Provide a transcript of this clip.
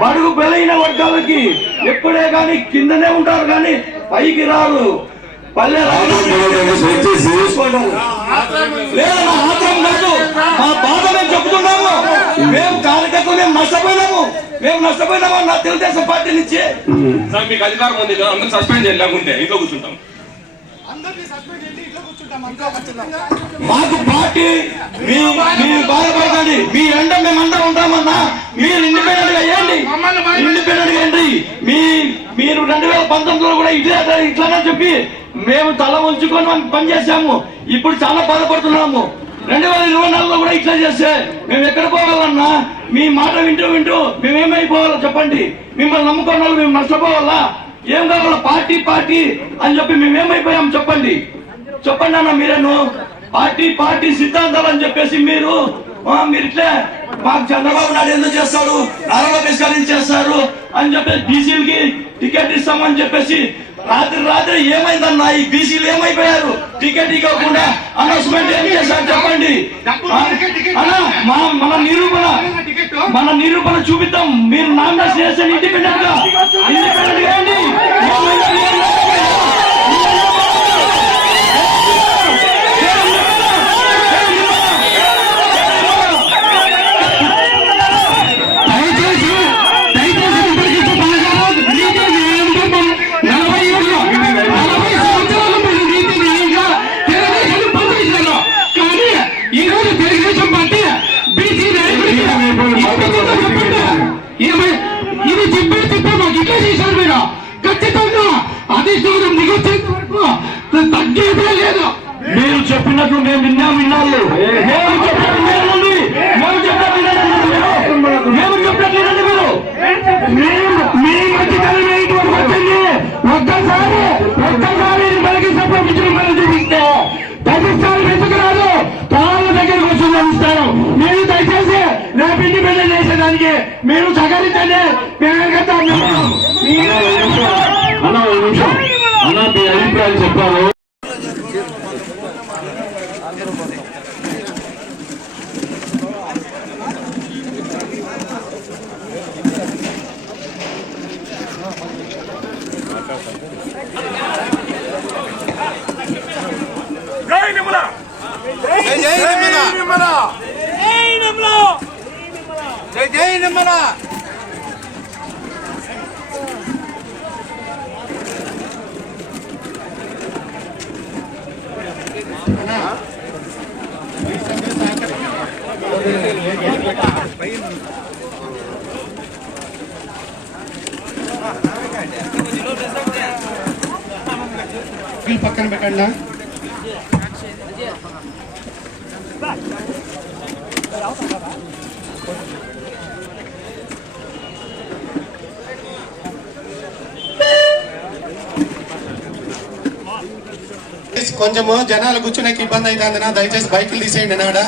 బడుగు బలైన వర్గాలకి ఎప్పుడే గాని కిందనే ఉంటారు కానీ పైకి రారు. పల్లె లేదా ఆత్రం కాదు, మా బాధ మేము చెప్తున్నాము. మేము కార్యకర్తలు మేము నష్టపోయినాము నా తెలుగుదేశం పార్టీ నుంచి. మీకు అధికారం ఉంది కదా, అందరూ సస్పెండ్ చేయాలి, లేకుంటే ఇంట్లో కూర్చుంటాం. మాకు పార్టీ మీరు బాధపడకండి, మీ ఎండ మేమందరం ఉంటామన్నా. మీరు ఇండిపెండెంట్ గా ఏంటి, మీరు 2019లో కూడా ఇట్లానే చెప్పి మేము తల ఉంచుకొని మనం పనిచేసాము. ఇప్పుడు చాలా బాధపడుతున్నాము. 2024లో కూడా ఇట్లా చేస్తే మేము ఎక్కడ పోవాలన్నా? మీ మాట వింటూ మేమేమైపోవాలో చెప్పండి. మిమ్మల్ని నమ్ముకున్న వాళ్ళు మేము నష్టపోవాలా? ఏం కావాలా? పార్టీ అని చెప్పి మేమేమైపోయాం చెప్పండి అన్న. మీరేను పార్టీ సిద్ధాంతాలు అని చెప్పేసి మీరు ఇట్లే మాకు చంద్రబాబు నాయుడు ఎందుకు చేస్తాడు, నారా లోకేష్ గారు చేస్తారు అని చెప్పేసి బీసీలకి టికెట్ ఇస్తామని చెప్పేసి రాత్రి ఏమైందన్నా? ఈ బీసీలు ఏమైపోయారు? టికెట్ ఇవ్వకుండా అనౌన్స్మెంట్ ఏం చేశారు చెప్పండి అన్నా. మన నిరూపణ చూపిద్దాం. మీరు నామినేషన్ చేస్తే ఇండిపెండెంట్ గా ఏంటి? ఇది చెప్పే మాకు ఇట్లా చేశారు మీరు. ఖచ్చితంగా అధిష్టానం దిగొచ్చేంత వరకు తగ్గేదే లేదు. మీరు చెప్పినట్లు మేము విన్నాము. మీ మధ్యకాలం వచ్చింది. ఒక్కసారి మనకి సపోర్ట్ చూపిస్తే 10 సార్లు ఎందుకు రాదు? తాళ్ళ దగ్గరకు వస్తుంది ఇస్తాను. మీరు దయచేసి రేపు ఇండిపెండెంట్ చేసేదానికి మీరు సహకరించండి. అన్న మీ అభిప్రాయం చెప్పారు. జై నిర్మల. పక్కన పెట్టండి. కొంచెము జనాలు కూర్చునేకి ఇబ్బంది అవుతుందన్నా, దయచేసి బైకులు తీసేయండి నాడ.